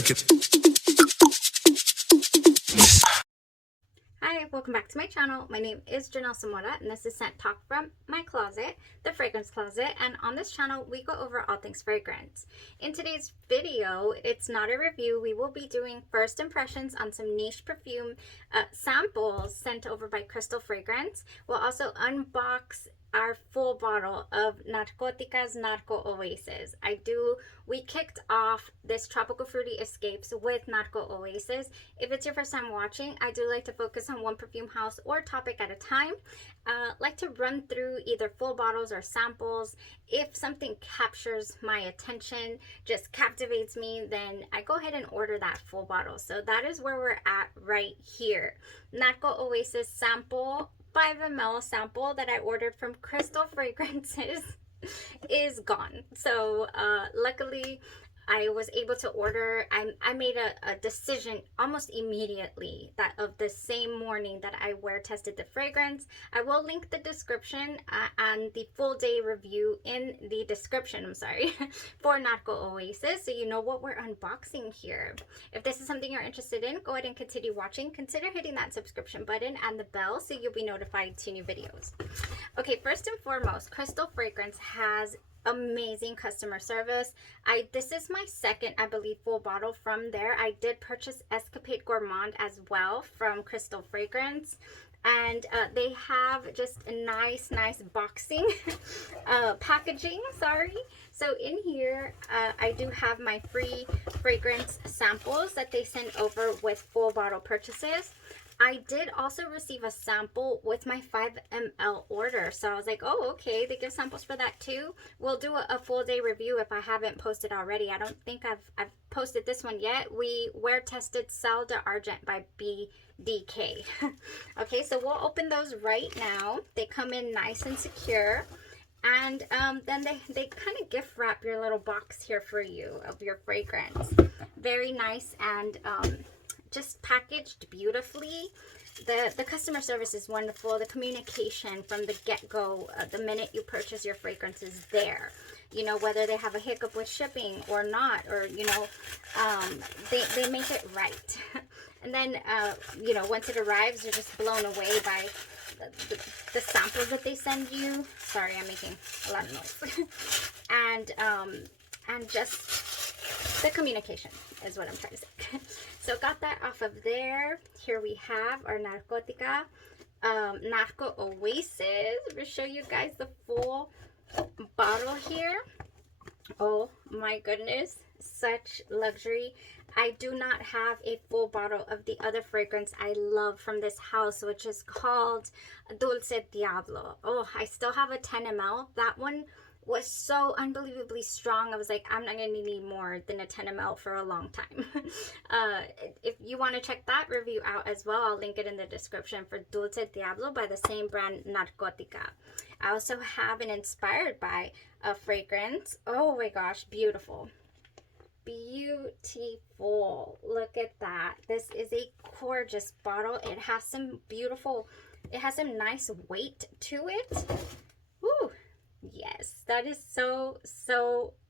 check it. Hi, welcome back to my channel. My name is Janelle Samora, and this is Scent Talk from my closet, the fragrance closet. And on this channel, we go over all things fragrance. In today's video, it's not a review. We will be doing first impressions on some niche perfume samples sent over by Crystal Fragrance. We'll also unbox our full bottle of Narcotica Narco Oasis. We kicked off this Tropical Fruity Escapes with Narco Oasis. If it's your first time watching, I do like to focus on one perfume house or topic at a time. Like to run through either full bottles or samples. If something captures my attention, just captivates me, then I go ahead and order that full bottle. So that is where we're at right here. Narco Oasis sample, 5 ml sample that I ordered from Crystal Fragrances is gone. So luckily I was able to order. I made a decision almost immediately that of the same morning that I wear tested the fragrance. I will link the description and the full day review in the description, I'm sorry, for Narco Oasis, so you know what we're unboxing here. If this is something you're interested in, go ahead and continue watching. Consider hitting that subscription button and the bell so you'll be notified to new videos. Okay, first and foremost, Crystal Fragrance has amazing customer service. This is my second, I believe, full bottle from there. I did purchase Escapade Gourmand as well from Crystal Fragrance, and they have just a nice boxing packaging, sorry. So in here I do have my free fragrance samples that they sent over with full bottle purchases. I did also receive a sample with my 5 ml order. So I was like, oh, okay, they give samples for that too. We'll do a full day review if I haven't posted already. I don't think I've posted this one yet. We wear tested Sel D'Argent by BDK. Okay, so we'll open those right now. They come in nice and secure. And then they kind of gift wrap your little box here for you of your fragrance. Very nice and just packaged beautifully. The customer service is wonderful. The communication from the get-go, the minute you purchase your fragrance is there. You know, whether they have a hiccup with shipping or not, or, you know, they make it right. And then, you know, once it arrives, you're just blown away by the samples that they send you. Sorry, I'm making a lot of noise. And just the communication is what I'm trying to say. So got that off of there. Here we have our Narcotica Narco Oasis. I'm going to show you guys the full bottle here. Oh my goodness, such luxury. I do not have a full bottle of the other fragrance I love from this house, which is called Dulce Diablo. Oh, I still have a 10 ml. That one was so unbelievably strong. I was like, I'm not going to need more than a 10 ml for a long time. If you want to check that review out as well, I'll link it in the description for Dulce Diablo by the same brand, Narcotica. I also have an inspired by a fragrance. Oh my gosh, beautiful. Beautiful. Look at that. This is a gorgeous bottle. It has some nice weight to it. Woo. Yes, that is so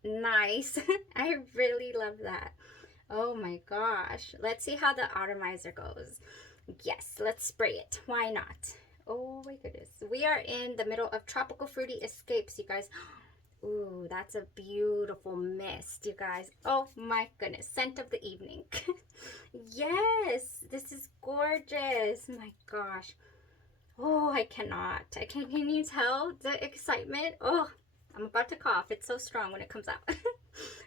nice. I really love that. Oh my gosh. Let's see how the atomizer goes. Yes, let's spray it. Why not? Oh my goodness. We are in the middle of Tropical Fruity Escapes, you guys. Ooh, that's a beautiful mist, you guys. Oh my goodness. Scent of the evening. Yes, this is gorgeous. My gosh. Oh, I cannot. Can you tell the excitement? Oh, I'm about to cough. It's so strong when it comes out.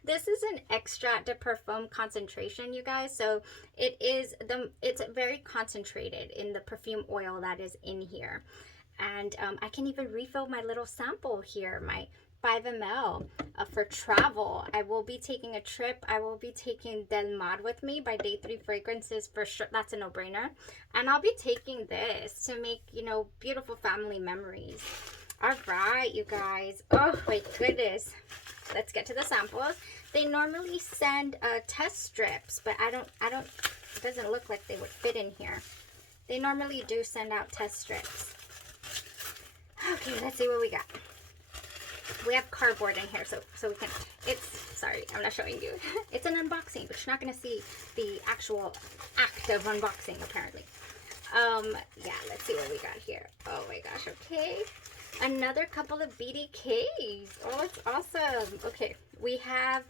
This is an extract de Perfume concentration, you guys. So it's very concentrated in the perfume oil that is in here. And I can even refill my little sample here, my 5 ml for travel. I will be taking a trip. I will be taking Del Mar with me by Day 3 Fragrances for sure. That's a no-brainer. And I'll be taking this to make, you know, beautiful family memories. All right, you guys. Oh my goodness. Let's get to the samples. They normally send test strips, but I don't, it doesn't look like they would fit in here. They normally do send out test strips. Okay, let's see what we got. We have cardboard in here, so we can, it's, sorry, I'm not showing you. It's an unboxing, but you're not going to see the actual act of unboxing, apparently. Yeah, let's see what we got here. Oh my gosh, okay. Another couple of BDKs. Oh, it's awesome. Okay, we have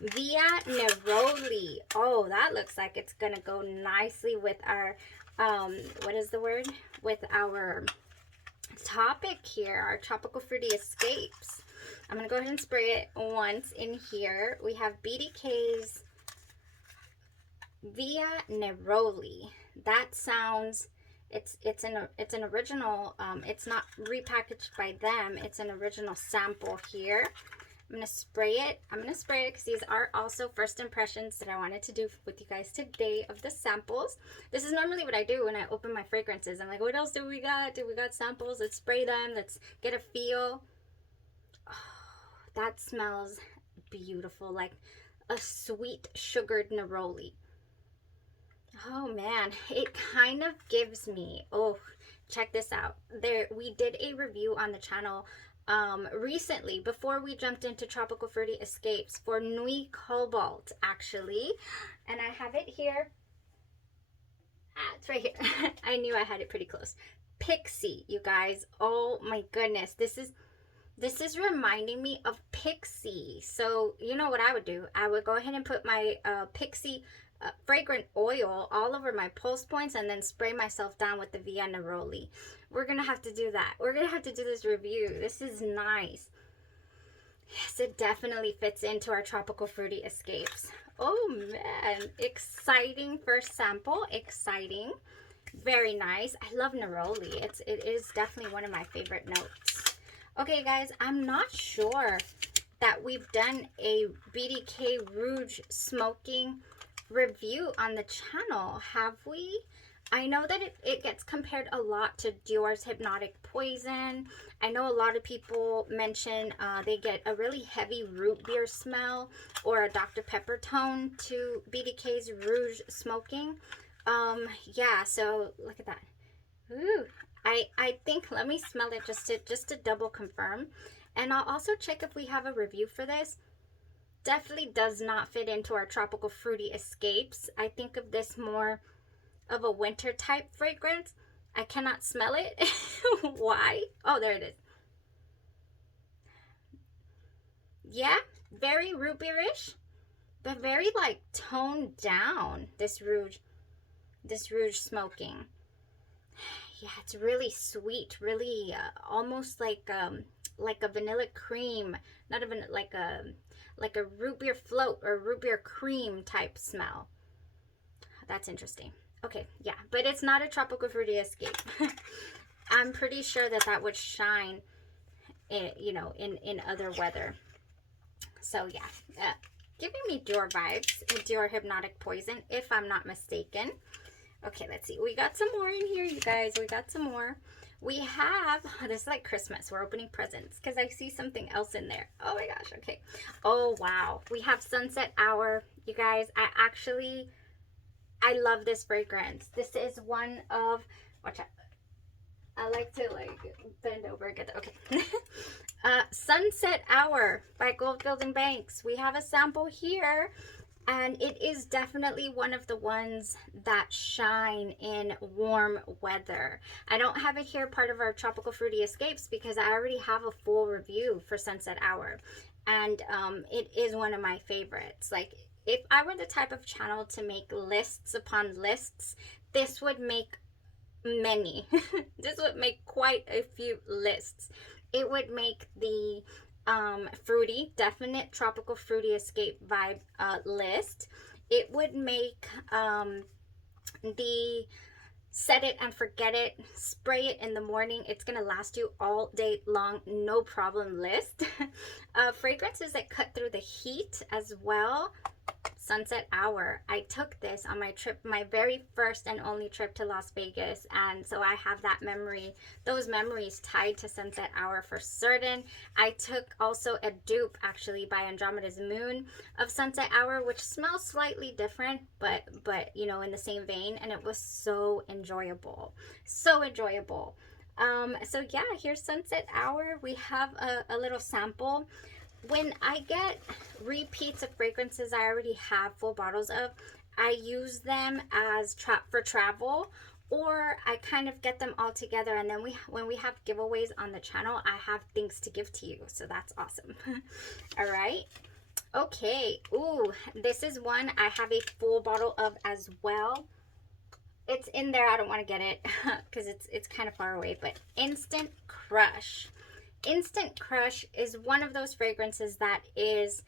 Via Neroli. Oh, that looks like it's going to go nicely with our, what is the word? With our topic here, our tropical fruity escapes. I'm going to go ahead and spray it once in here. We have BDK's Via Neroli. That sounds, it's an original, it's not repackaged by them. It's an original sample here. I'm going to spray it. I'm going to spray it because these are also first impressions that I wanted to do with you guys today of the samples. This is normally what I do when I open my fragrances. I'm like, what else do we got? Do we got samples? Let's spray them. Let's get a feel. Oh, that smells beautiful, like a sweet sugared neroli. Oh man, it kind of gives me, oh, check this out. We did a review on the channel recently, before we jumped into tropical fruity escapes, for Nuit Cobalt, actually, and I have it here. It's right here. I knew I had it pretty close. Pixie, you guys. Oh my goodness, this is reminding me of Pixie. So you know what I would do? I would go ahead and put my Pixie fragrant oil all over my pulse points and then spray myself down with the Via Neroli. We're gonna have to do that. We're gonna have to do this review. This is nice. Yes, it definitely fits into our tropical fruity escapes. Oh man, exciting first sample. Exciting. Very nice. I love Neroli. It is definitely one of my favorite notes. Okay guys, I'm not sure that we've done a BDK Rouge smoking review on the channel, have we? I know that it gets compared a lot to Dior's Hypnotic Poison. I know a lot of people mention they get a really heavy root beer smell or a Dr. Pepper tone to BDK's Rouge smoking. Yeah, so look at that. Ooh, I think, let me smell it just to double confirm. And I'll also check if we have a review for this. Definitely does not fit into our tropical fruity escapes. I think of this more of a winter type fragrance. I cannot smell it. Why? Oh, there it is. Yeah, very root beerish, but very like toned down, this Rouge smoking. Yeah, it's really sweet, really almost like a vanilla cream, not even like a root beer float or root beer cream type smell. That's interesting. Okay, yeah, but it's not a tropical fruity escape. I'm pretty sure that would shine, you know, in other weather. So yeah, giving me Dior vibes, Dior Hypnotic Poison, if I'm not mistaken. Okay, let's see. We got some more in here, you guys. We got some more. We have, oh, this is like Christmas. We're opening presents because I see something else in there. Oh my gosh, okay. Oh, wow. We have Sunset Hour. You guys, I love this fragrance. This is one of, watch out. I like to like bend over and get that. Okay. Sunset Hour by Goldfield and Banks. We have a sample here. And it is definitely one of the ones that shine in warm weather. I don't have it here part of our tropical fruity escapes because I already have a full review for Sunset Hour. And it is one of my favorites. Like, if I were the type of channel to make lists upon lists, this would make many. This would make quite a few lists. It would make the fruity, definite tropical fruity escape vibe list. It would make the set it and forget it, spray it in the morning, it's gonna last you all day long, no problem list. Fragrances that cut through the heat as well. Sunset Hour. I took this on my trip, my very first and only trip to Las Vegas, and so I have that memory, those memories tied to Sunset Hour for certain. I took also a dupe actually by Andromeda's Moon of Sunset Hour, which smells slightly different, but you know, in the same vein, and it was so enjoyable. So enjoyable. So yeah, here's Sunset Hour. We have a little sample. When I get repeats of fragrances I already have full bottles of, I use them as for travel, or I kind of get them all together, and then when we have giveaways on the channel, I have things to give to you. So that's awesome. All right. Okay. Ooh, this is one I have a full bottle of as well. It's in there. I don't want to get it because it's kind of far away, but Instant Crush. Instant Crush is one of those fragrances that is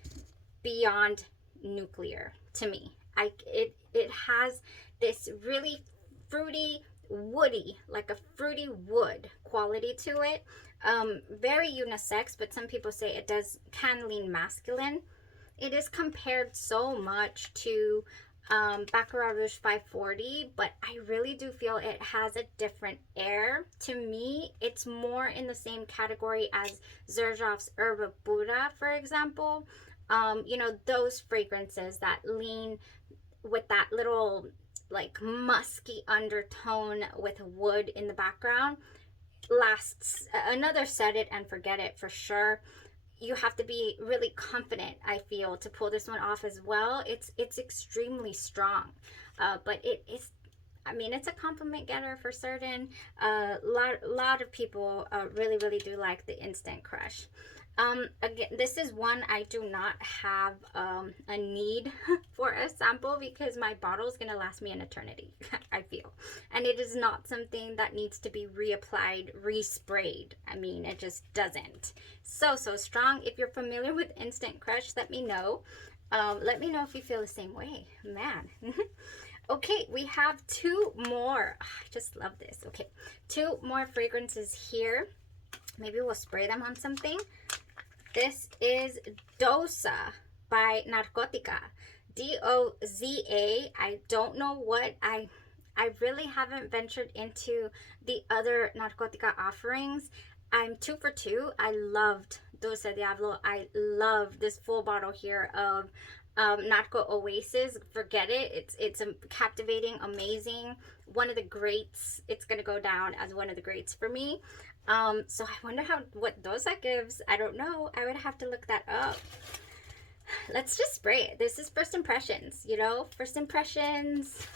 beyond nuclear to me. It has this really fruity, woody, like a fruity wood quality to it. Very unisex, but some people say it can lean masculine. It is compared so much to Baccarat Rouge 540, but I really do feel it has a different air. To me, it's more in the same category as Xerjoff's Herba Buddha, for example. You know, those fragrances that lean with that little like musky undertone with wood in the background. Lasts another set it and forget it for sure. You have to be really confident, I feel, to pull this one off as well. It's extremely strong, but it is, I mean, it's a compliment getter for certain. Lot of people really do like the Instant Crush. Again, this is one I do not have a need for a sample because my bottle is gonna last me an eternity. I feel, and it is not something that needs to be reapplied, resprayed. I mean, it just doesn't. So strong. If you're familiar with Instant Crush, let me know. Let me know if you feel the same way, man. Okay, we have two more. Oh, I just love this. Okay, two more fragrances here. Maybe we'll spray them on something. This is Dosa by Narcotica. Doza. I don't know what I really haven't ventured into the other Narcotica offerings. I'm 2 for 2. I loved Dosa Diablo. I love this full bottle here of Narco Oasis. Forget it. It's a captivating, amazing, one of the greats. It's gonna go down as one of the greats for me. So I wonder what Dosa gives. I don't know. I would have to look that up. Let's just spray it. This is first impressions, you know, first impressions.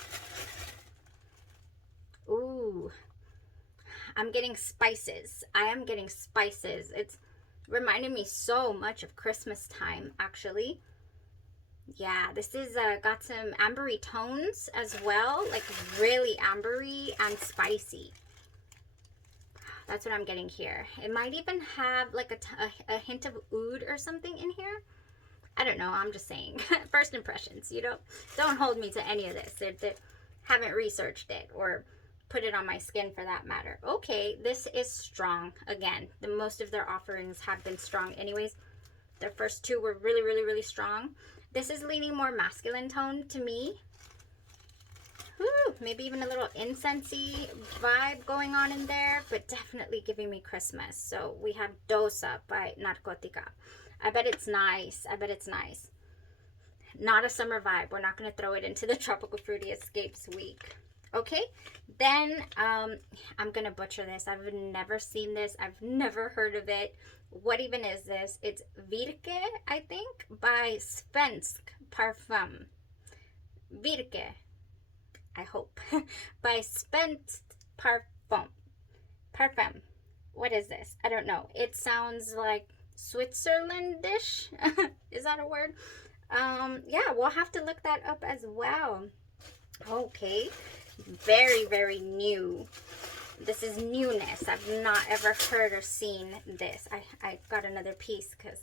Ooh, I'm getting spices. I am getting spices. It's reminding me so much of Christmas time, actually. Yeah, this is got some ambery tones as well, like really ambery and spicy. That's what I'm getting here. It might even have like a hint of oud or something in here. I don't know. I'm just saying. First impressions, you know. Don't hold me to any of this. They haven't researched it or put it on my skin for that matter. Okay, this is strong. Again, most of their offerings have been strong anyways. Their first two were really strong. This is leaning more masculine tone to me. Woo, maybe even a little incensey vibe going on in there, but definitely giving me Christmas. So we have Dosa by Narcotica. I bet it's nice. I bet it's nice. Not a summer vibe. We're not going to throw it into the Tropical Fruity Escapes week. Okay, then I'm going to butcher this. I've never seen this. I've never heard of it. What even is this? It's Virke, I think, by Svensk Parfum. Virke. I hope. By Svensk Parfum. Parfum. What is this? I don't know. It sounds like Switzerlandish. Is that a word? Yeah, we'll have to look that up as well. Okay. Very new. This is newness. I've not ever heard or seen this. I got another piece because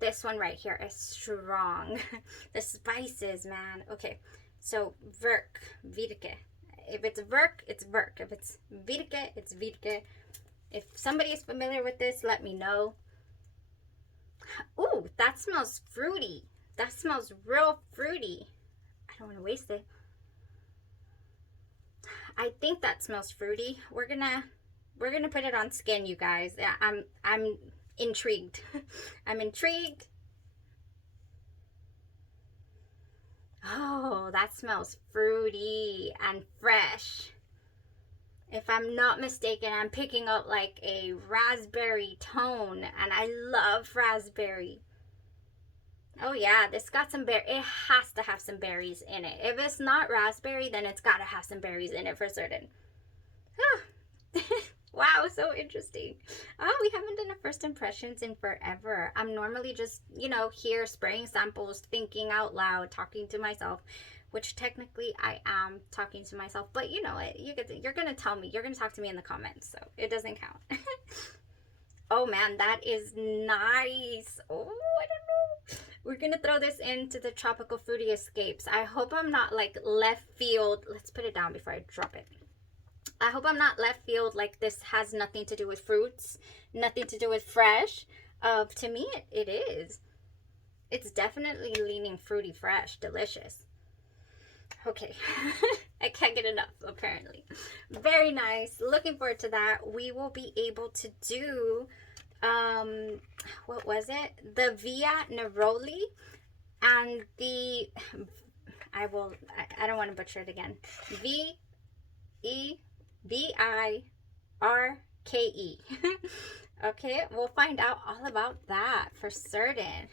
this one right here is strong. The spices, man. Okay. So, Virke. If it's Virke, it's Virke. If it's Virke, it's Virke. If somebody is familiar with this, let me know. Ooh, that smells fruity. That smells real fruity. I don't want to waste it. I think that smells fruity. We're gonna put it on skin, you guys. I'm intrigued. I'm intrigued. Oh, that smells fruity and fresh. If I'm not mistaken, I'm picking up like a raspberry tone, and I love raspberry. Oh yeah, this got some berry. It has to have some berries in it. If it's not raspberry, then it's gotta have some berries in it for certain. Wow, so interesting. Oh, we haven't done a first impressions in forever. I'm normally just, here spraying samples, thinking out loud, talking to myself, which technically I am talking to myself, but you know it. You're gonna tell me. You're gonna talk to me in the comments, so it doesn't count. Oh man, that is nice. Oh, I don't know. We're gonna throw this into the tropical fruity escapes. I hope I'm not like left field. Let's put it down before I drop it. I hope I'm not left field, like this has nothing to do with fruits, nothing to do with fresh. To me, it is. It's definitely leaning fruity, fresh, delicious. Okay, I can't get enough, apparently. Very nice. Looking forward to that. We will be able to do, what was it? The Via Neroli and the, I don't want to butcher it again. VIRKE. Okay, we'll find out all about that for certain.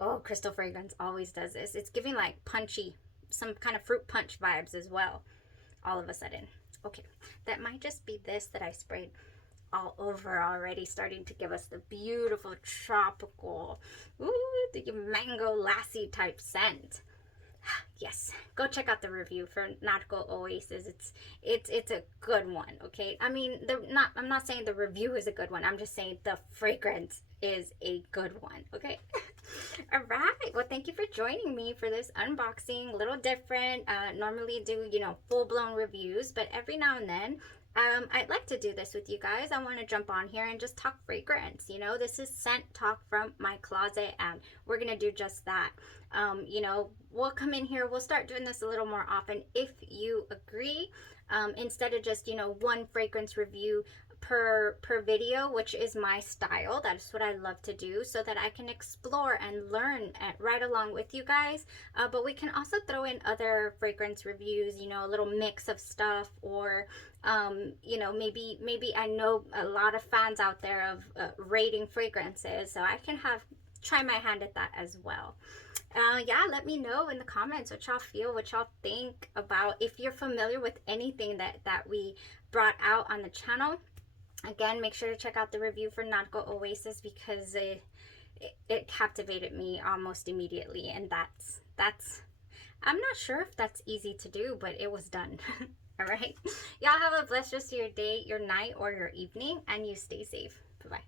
Oh, Crystal Fragrance always does this. It's giving like punchy, some kind of fruit punch vibes as well, all of a sudden. Okay, that might just be this that I sprayed all over already, starting to give us the beautiful tropical, ooh, the mango lassie type scent. Yes, go check out the review for Narcotica Oasis. It's a good one, okay? I mean, I'm not saying the review is a good one. I'm just saying the fragrance is a good one, okay? All right. Well, thank you for joining me for this unboxing. A little different. Normally do, full-blown reviews, but every now and then I'd like to do this with you guys. I want to jump on here and just talk fragrance. This is scent talk from my closet, and we're going to do just that. We'll come in here. We'll start doing this a little more often if you agree. Instead of just, one fragrance review per video, which is my style. That's what I love to do, so that I can explore and learn right along with you guys. But we can also throw in other fragrance reviews, a little mix of stuff, or maybe I know a lot of fans out there of rating fragrances, so I can try my hand at that as well. Yeah, let me know in the comments what y'all feel, what y'all think about, if you're familiar with anything that we brought out on the channel. Again, make sure to check out the review for Narcotica Oasis, because it captivated me almost immediately, and that's I'm not sure if that's easy to do, but it was done. All right, y'all have a blessed rest of your day, your night, or your evening, and you stay safe. Bye bye.